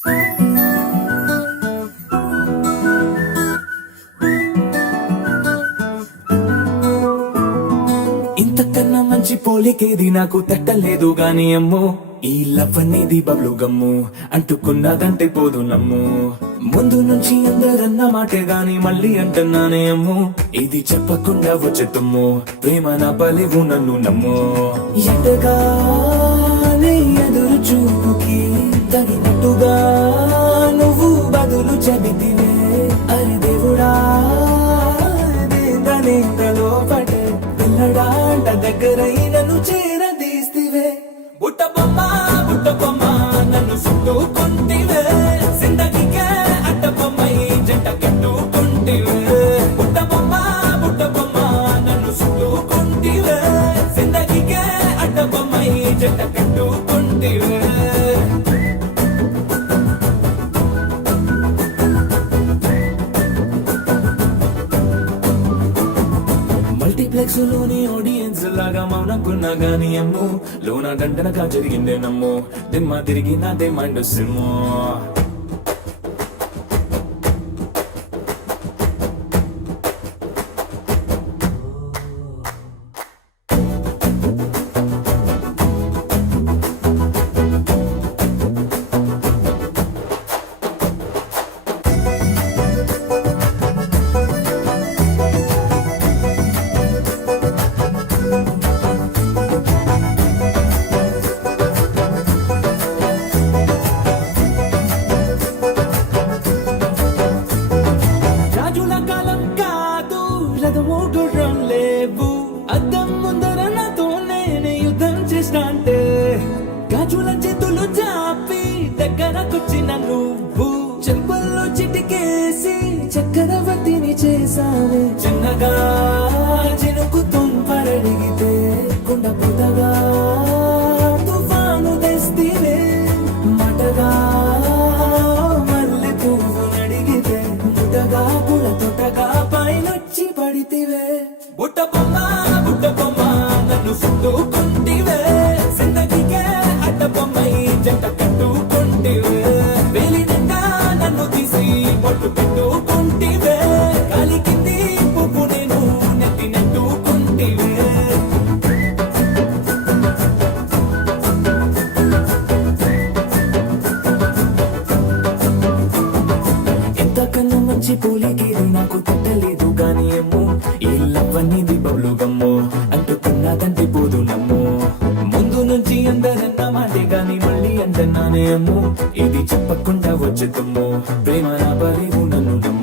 ఇంతకన్నా మంచి పోలికేది నాకు తట్టలేదు గాని అమ్మో, ఈ లవ్ అనేది బబ్లు గమ్ము, అంటుకున్నదంటే పోదు నమ్ము. ముందు నుంచి అందరన్న మాటే గాని మళ్ళీ అంటున్నానే అమ్ము, ఇది చెప్పకుండా వచ్చే తుమ్ము, ప్రేమ నా పలివు నన్ను నమ్ము. ఎటగానే ఎదురు చూపుకి తగినట్టుగా నువ్వు బదులు చెబితివే, అరే దేవుడా దేంతలో పటే పిల్లడాంట దగ్గరై నన్ను చేరదీస్తివే. బుట్ట బొమ్మ నన్ను చుట్టుకుంటివే, జిందగీకే అడ్డ బొమ్మై జంట కట్టుకుంటివే. బుట్ట బొమ్మ నన్ను చుట్టుకుంటివే, జిందగీకే అడ్డ బొమ్మై జంట కట్టుకుంటివే. మల్టీప్లెక్స్ లోని ఆడియన్స్ లాగా మౌనకున్నా గాని అమ్ము, లోన దండనగా జరిగిందే నమ్ము, దిమ్మ తిరిగి నాదే మైండ్ సిమ్ము. రాజుల కాలం కాదు, రథమో గుర్రం లేవు, అద్దం ముందర నాతో నేనే యుద్ధం చేస్తా అంటే, గాజుల చేతులు చాపి దగ్గరకొచ్చిన నువ్వు, చెంపల్లో చిటికేసి చక్రవర్తిని చేసావే. చిన్నగా చినుకు తుంపరడిగితే కుండ పుదగా తుఫాను తెస్తివే, మటగా మల్లె పువ్వు నడిగితే ముటగా పుల తొటగా పైనొచ్చి పడితివే. బుట్ట బొమ్మ నన్ను చుట్టుకుంటివే, జిందగీకే అడ్డ బొమ్మై జంట కట్టుకుంటివే. వేలి నిండా నన్ను తీసి పొట్టు పెట్టుకుంటివే, గాలి కింది పువ్వు నేను నెత్తి నెట్టుకుంటివే. ఇంతకన్నా మంచి పోలికేది నాకు తట్టలేదు గాని ఏమో, ఈ లవ్ అనేది బబ్లు గమ్ము, అంటుకున్నదంటే పోదు నమ్ము. ముందు నుంచి అందరన్న మాటే గాని మళ్ళీ అంటున్నానే అమ్ము, ఇది చెప్పకుండా వచ్చే తుమ్ము, ప్రేమ నా బలివు నన్ను నమ్ము.